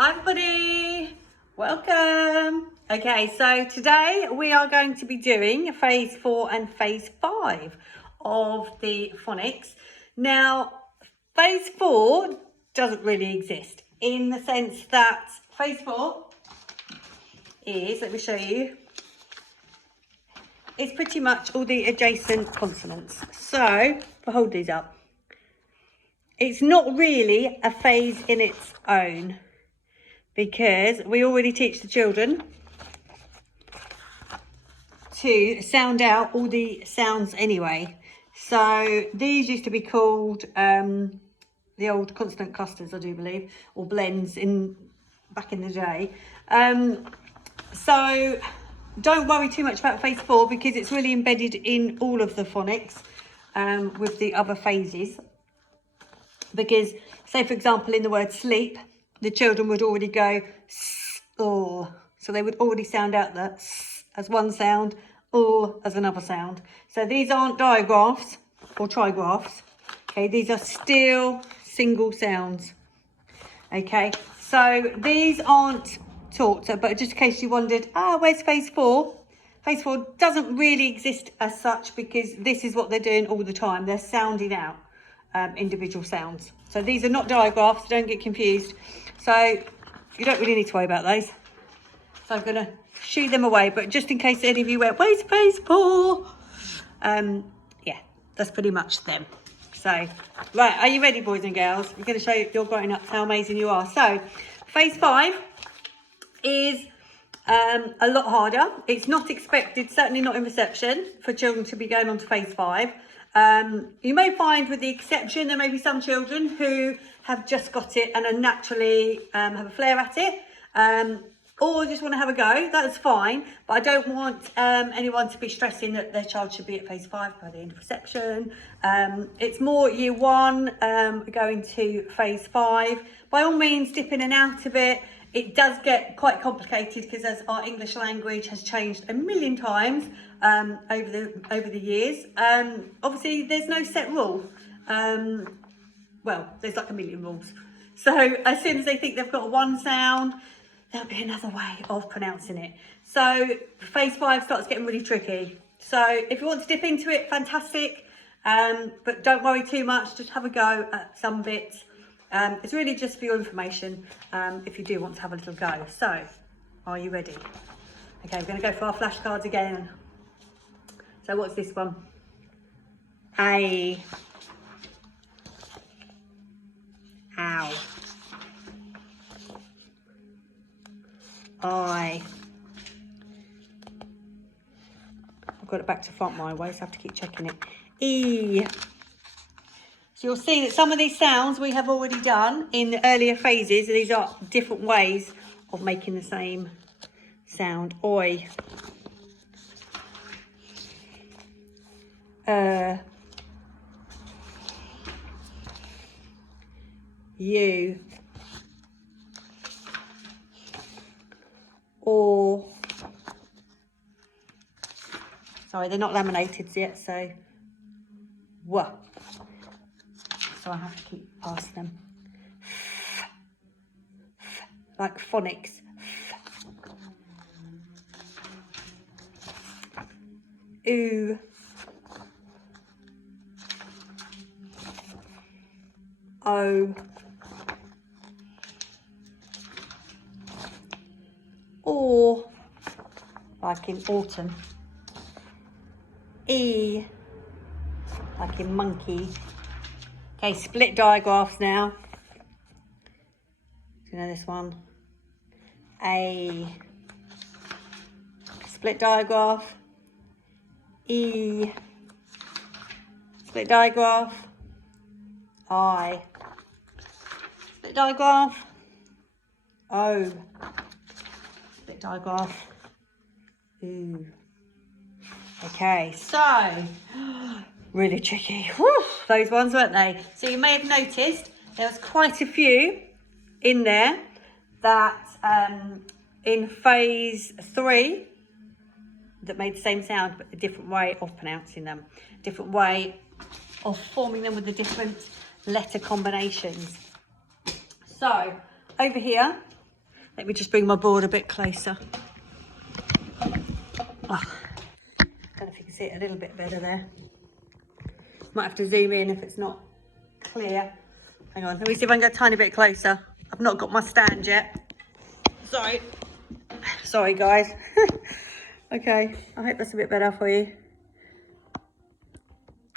Hi everybody, welcome. Okay, so today we are going to be doing phase 4 and phase 5 of the phonics. Now, phase 4 doesn't really exist in the sense that phase 4 is, let me show you, it's pretty much all the adjacent consonants. So, if I hold these up, it's not really a phase in its own, because we already teach the children to sound out all the sounds anyway. So these used to be called the old consonant clusters, I do believe, or blends back in the day. So don't worry too much about phase 4 because it's really embedded in all of the phonics with the other phases. Because, say for example, in the word sleep, the children would already go s, or. So they would already sound out the s as one sound, or as another sound. So these aren't digraphs or trigraphs. Okay, these are still single sounds. Okay, so these aren't taught, but just in case you wondered, where's phase 4? Phase 4 doesn't really exist as such because this is what they're doing all the time. They're sounding out individual sounds. So these are not digraphs, don't get confused. So you don't really need to worry about those. So I'm going to shoo them away, but just in case any of you went, where's phase 4? Yeah, that's pretty much them. So, right, are you ready, boys and girls? I'm going to show you, you're growing up, how amazing you are. So, phase 5 is a lot harder. It's not expected, certainly not in reception, for children to be going on to phase 5. You may find, with the exception, there may be some children who have just got it and are naturally have a flair at it, or just want to have a go. That's fine, but I don't want anyone to be stressing that their child should be at phase 5 by the end of reception. It's more year 1 going to phase 5. By all means, dip in and out of it. It does get quite complicated because as our English language has changed a million times over the years. Obviously, there's no set rule. Well, there's like a million rules. So as soon as they think they've got one sound, there'll be another way of pronouncing it. So phase 5 starts getting really tricky. So if you want to dip into it, fantastic. But don't worry too much. Just have a go at some bits. It's really just for your information if you do want to have a little go. So, are you ready? Okay, we're going to go for our flashcards again. So what's this one? A. Ow. I. I've got it back to front my way, so I have to keep checking it. E. So you'll see that some of these sounds we have already done in the earlier phases. These are different ways of making the same sound. Oi. You. Or. Sorry, they're not laminated yet, so. Wah. So I have to keep past them. Like phonics. Ooh. O. Or, like in autumn. E, like in monkey. Okay, split digraphs now. Do you know this one? A. Split digraph. E. Split digraph. I. Split digraph. O. Split digraph. Ooh. Okay, so really tricky. Whew, those ones, weren't they? So you may have noticed there was quite a few in there that in phase 3 that made the same sound but a different way of pronouncing them, different way of forming them with the different letter combinations. So over here Let me just bring my board a bit closer. Oh, I don't know if you can see it a little bit better there. Might have to zoom in if it's not clear. Hang on, let me see if I can get a tiny bit closer. I've not got my stand yet. Sorry guys. Okay, I hope that's a bit better for you.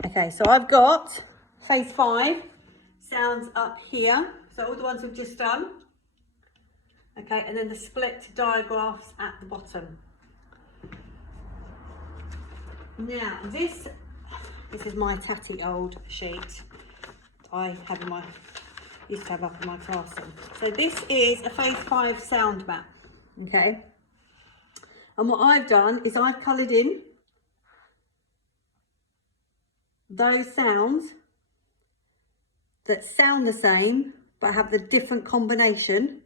Okay, so I've got phase 5 sounds up here. So all the ones we've just done. Okay, and then the split digraphs at the bottom. Now this is my tatty old sheet I have in my used to have up in my classroom. So this is a phase 5 sound map. Okay, and what I've done is I've coloured in those sounds that sound the same but have the different combination.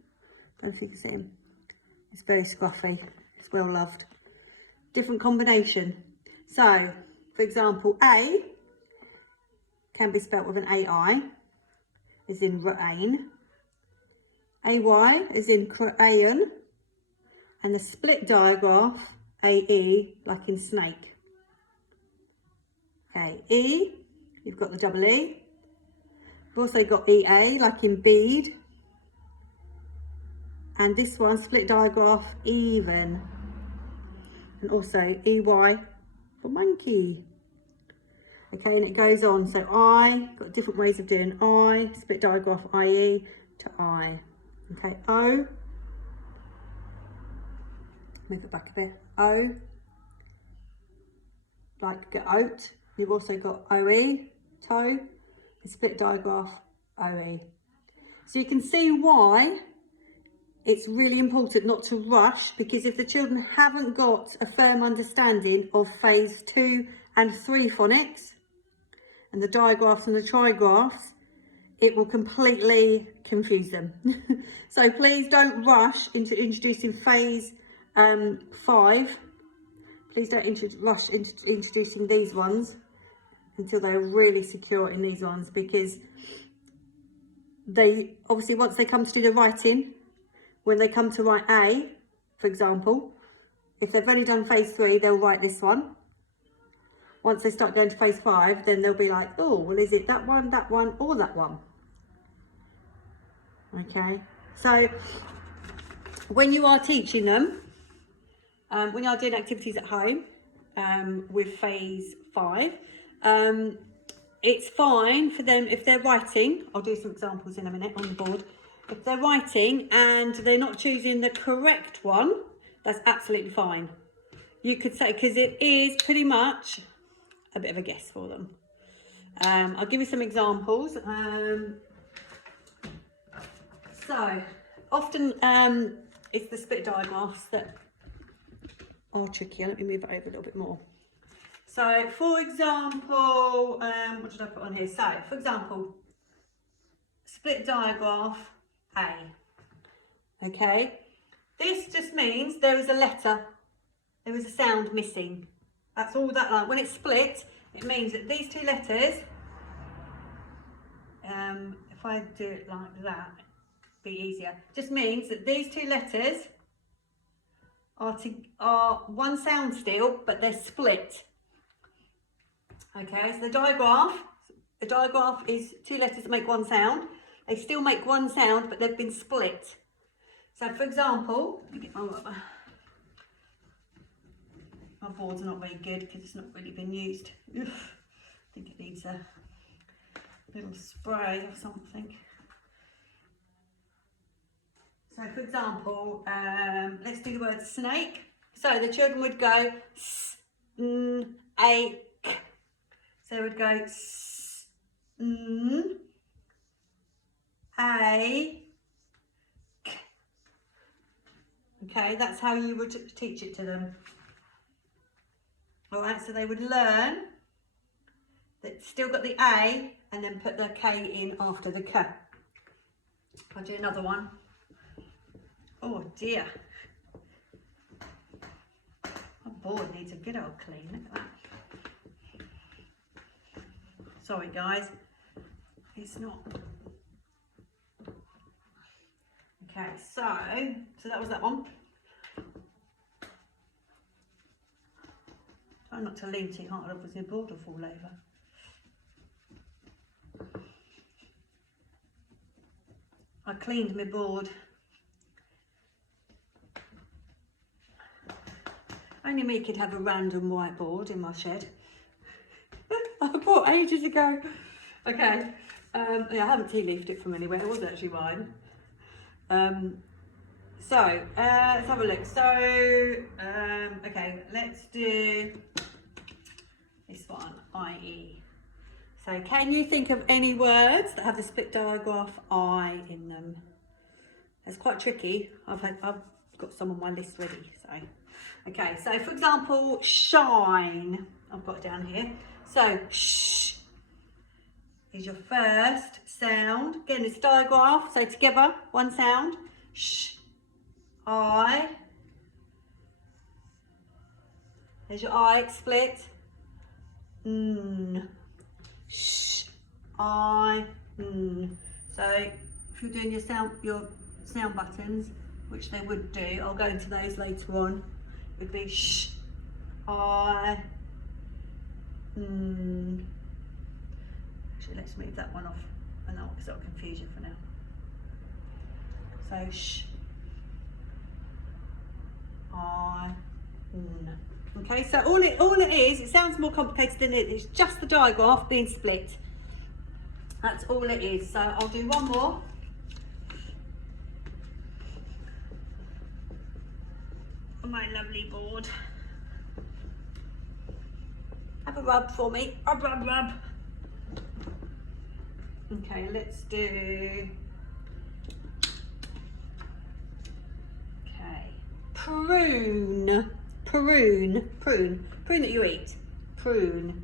I don't know if you can see him. It's very scruffy. It's well loved. Different combination. So, for example, A can be spelt with an AI, as in rain. AY is in crayon. And the split digraph, AE, like in snake. Okay, E, you've got the double E. We've also got EA, like in bead. And this one, split digraph, even. And also EY for monkey. Okay, and it goes on. So I, got different ways of doing I, split digraph, IE to I. Okay, O. Move it back a bit. O, like goat. You've also got OE, toe, and split digraph, OE. So you can see why it's really important not to rush, because if the children haven't got a firm understanding of phase 2 and 3 phonics, and the digraphs and the trigraphs, it will completely confuse them. So please don't rush into introducing phase 5. Please don't rush into introducing these ones until they're really secure in these ones, because they obviously, once they come to do the writing, when they come to write A, for example, if they've only done phase 3, they'll write this one. Once they start going to phase 5, then they'll be like, oh, well, is it that one, or that one? Okay, so when you are teaching them, when you are doing activities at home with phase 5, it's fine for them if they're writing. I'll do some examples in a minute on the board. If they're writing and they're not choosing the correct one, that's absolutely fine. You could say, because it is pretty much a bit of a guess for them. I'll give you some examples. So often it's the split digraphs that are trickier. Let me move it over a little bit more. So for example, what did I put on here? So for example, split digraph A. Okay, this just means there is a letter, there is a sound missing. That's all that, like when it's split, it means that these two letters, if I do it like that, it'd be easier. Just means that these two letters are one sound still, but they're split. Okay, so the digraph is two letters that make one sound. They still make one sound, but they've been split. So for example, let me get my board's not very good because it's not really been used. Oof, I think it needs a little spray or something. So for example, let's do the word snake. So the children would go snake. So they would go a. Okay, that's how you would teach it to them. All right, so they would learn that still got the A and then put the K in after the K. I'll do another one. Oh dear. My board needs a good old clean, look at that. Sorry guys, it's not. Okay, so that was that one. Try not to lean too hard, otherwise the board will fall over. I cleaned my board. Only me could have a random whiteboard in my shed. I bought ages ago. Okay, yeah, I haven't tea leafed it from anywhere. It wasn't actually mine. So let's have a look. So okay, let's do this one, i.e. So can you think of any words that have the split digraph I in them? It's quite tricky. I've got some on my list ready. So okay, so for example, shine. I've got it down here. So sh is your first sound. Again, it's digraph. So together, one sound. Sh. I. There's your I split. N. Sh. I. N. So if you're doing your sound buttons, which they would do, I'll go into those later on. It would be sh. I. N. Actually, let's move that one off, and that'll confuse you for now. So sh. I. N. Okay, so all it is, it sounds more complicated than it is, just the digraph being split. That's all it is. So I'll do one more. On my lovely board. Have a rub for me. Rub, rub, rub. Okay, let's do. Okay, prune. Prune, prune, prune that you eat, prune.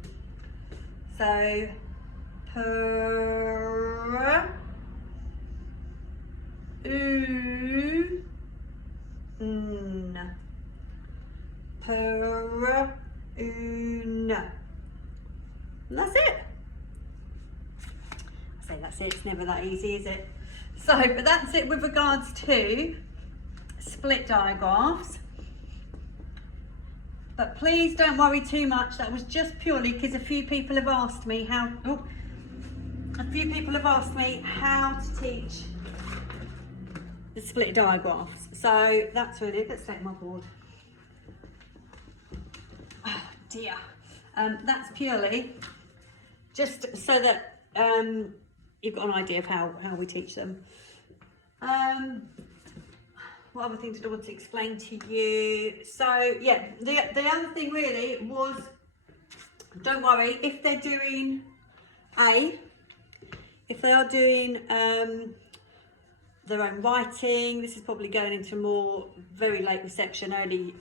So, prune, prune. And that's it. I say that's it, it's never that easy, is it? So, but that's it with regards to split digraphs. But please don't worry too much. That was just purely because a few people have asked me how to teach the split digraphs. So that's really, let's take my board. Oh dear. That's purely just so that you've got an idea of how we teach them. What other things did I want to explain to you? So yeah, the other thing really was, don't worry, if they're doing if they are doing their own writing, this is probably going into more very late reception, early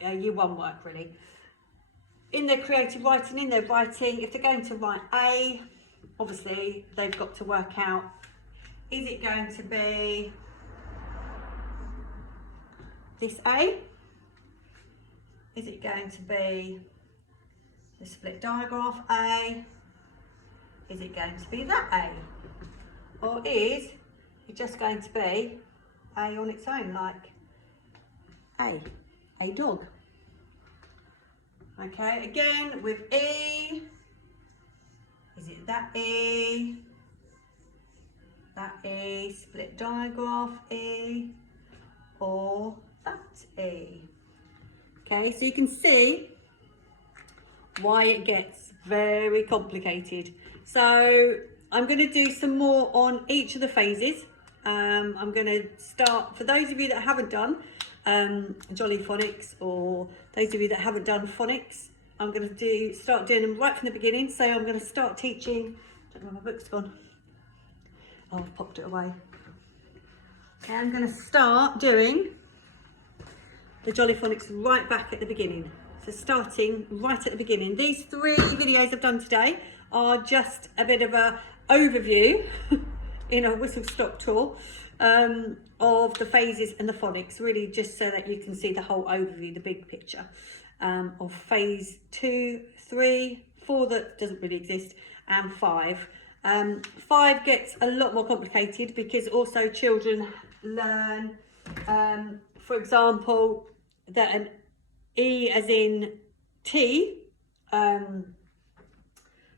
year one work really. In their creative writing, in their writing, if they're going to write A, obviously they've got to work out, is it going to be this A? Is it going to be the split digraph A? Is it going to be that A? Or is it just going to be A on its own, like a dog? Okay, again with E, is it that E? That E, split digraph E, or that E? Okay, so you can see why it gets very complicated. So I'm going to do some more on each of the phases. I'm going to start, for those of you that haven't done Jolly Phonics, or those of you that haven't done phonics, I'm going to start doing them right from the beginning. So I'm going to start teaching, I don't know where my book's gone. Oh, I've popped it away. Okay, I'm going to start doing the Jolly Phonics right back at the beginning. So starting right at the beginning. These 3 videos I've done today are just a bit of a overview in a whistle-stop tour of the phases and the phonics, really just so that you can see the whole overview, the big picture of phase 2, 3, 4 that doesn't really exist, and 5. 5 gets a lot more complicated because also children learn, for example, that an E as in T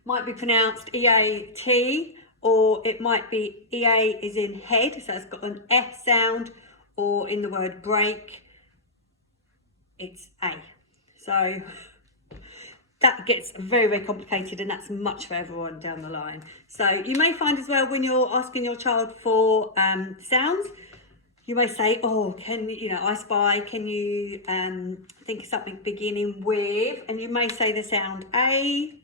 might be pronounced EAT, or it might be EA as in head, so it's got an F sound, or in the word break, it's A. So that gets very, very complicated, and that's much further on down the line. So you may find as well, when you're asking your child for sounds, you may say, oh, can you know, I spy, can you think of something beginning with, and you may say the sound A.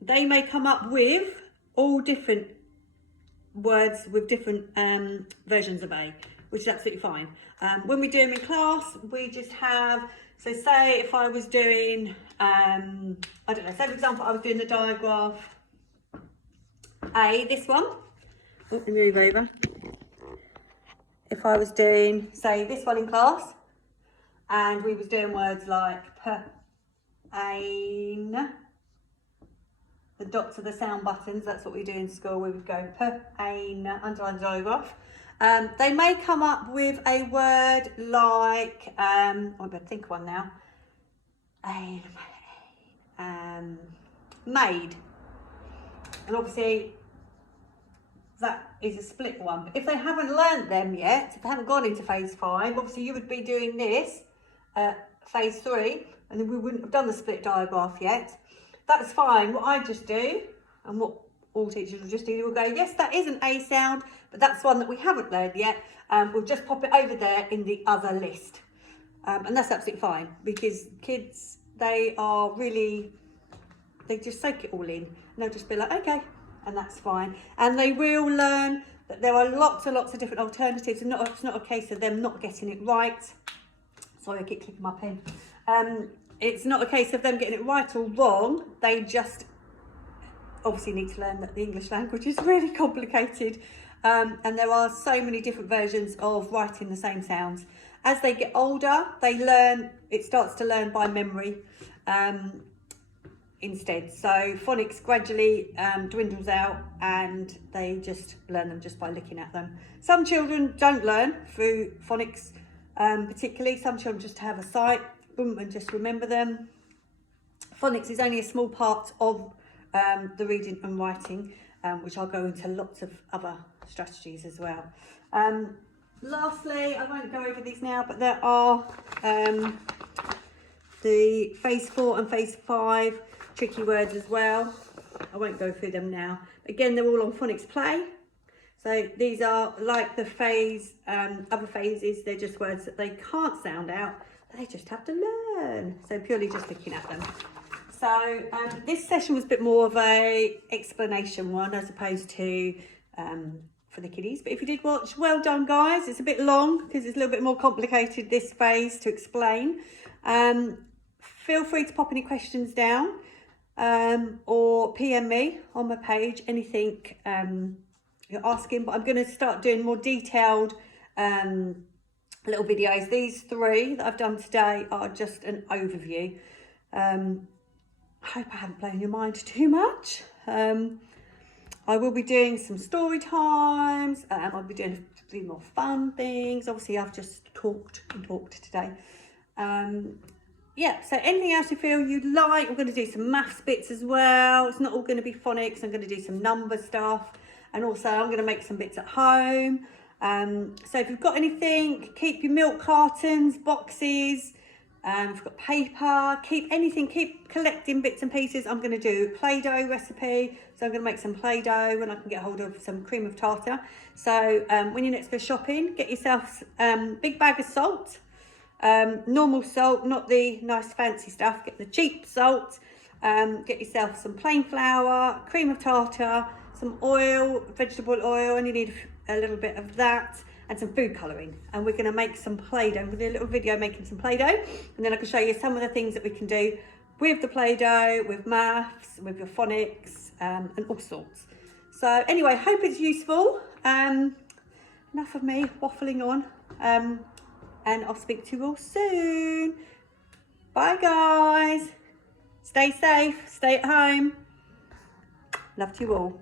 They may come up with all different words with different versions of A, which is absolutely fine. When we do them in class, we just have, so say if I was doing, I don't know, say for example, I was doing the digraph A, this one. Oh, let me move over. If I was doing, say, this one in class, and we was doing words like ain, the dots are the sound buttons, that's what we do in school. We would go ain, underline digraph. They may come up with a word like, I'm going to think of one now, made. And obviously that is a split one. But if they haven't learned them yet, if they haven't gone into phase 5, obviously you would be doing this phase 3, and then we wouldn't have done the split digraph yet. That's fine. What I just do, and what all teachers will just do, will go, yes, that is an A sound, but that's one that we haven't learned yet. We'll just pop it over there in the other list. And that's absolutely fine, because kids, they are really, they just soak it all in, and they'll just be like, okay, and that's fine. And they will learn that there are lots and lots of different alternatives, and it's not a case of them not getting it right. Sorry, I keep clicking my pen. It's not a case of them getting it right or wrong. They just obviously need to learn that the English language is really complicated, and there are so many different versions of writing the same sounds. As they get older, they learn, it starts to learn by memory instead. So phonics gradually dwindles out, and they just learn them just by looking at them. Some children don't learn through phonics particularly. Some children just have a sight, boom, and just remember them. Phonics is only a small part of the reading and writing, which I'll go into lots of other strategies as well. Lastly, I won't go over these now, but there are the phase 4 and phase 5 tricky words as well. I won't go through them now. Again, they're all on Phonics Play. So these are like the phase, other phases, they're just words that they can't sound out, they just have to learn. So purely just looking at them. So this session was a bit more of a explanation one as opposed to for the kiddies. But if you did watch, well done guys. It's a bit long because it's a little bit more complicated this phase to explain. Feel free to pop any questions down or PM me on my page, anything you're asking. But I'm going to start doing more detailed little videos. These 3 that I've done today are just an overview. I hope I haven't blown your mind too much. I will be doing some story times. I'll be doing a few more fun things. Obviously, I've just talked and talked today. Yeah, so anything else you feel you'd like, we're going to do some maths bits as well. It's not all going to be phonics. I'm going to do some number stuff. And also I'm going to make some bits at home. So if you've got anything, keep your milk cartons, boxes. If you've got paper, keep collecting bits and pieces. I'm going to do Play-Doh recipe. So I'm going to make some Play-Doh when I can get hold of some cream of tartar. So when you next go shopping, get yourself big bag of salt. Normal salt, not the nice fancy stuff. Get the cheap salt. Get yourself some plain flour, cream of tartar, some oil, vegetable oil, and you need a little bit of that, and some food colouring. And we're going to make some Play-Doh. I'm going to do a little video making some Play-Doh, and then I can show you some of the things that we can do with the Play-Doh, with maths, with your phonics, and all sorts. So anyway, hope it's useful. Enough of me waffling on. And I'll speak to you all soon. Bye guys. Stay safe, stay at home. Love to you all.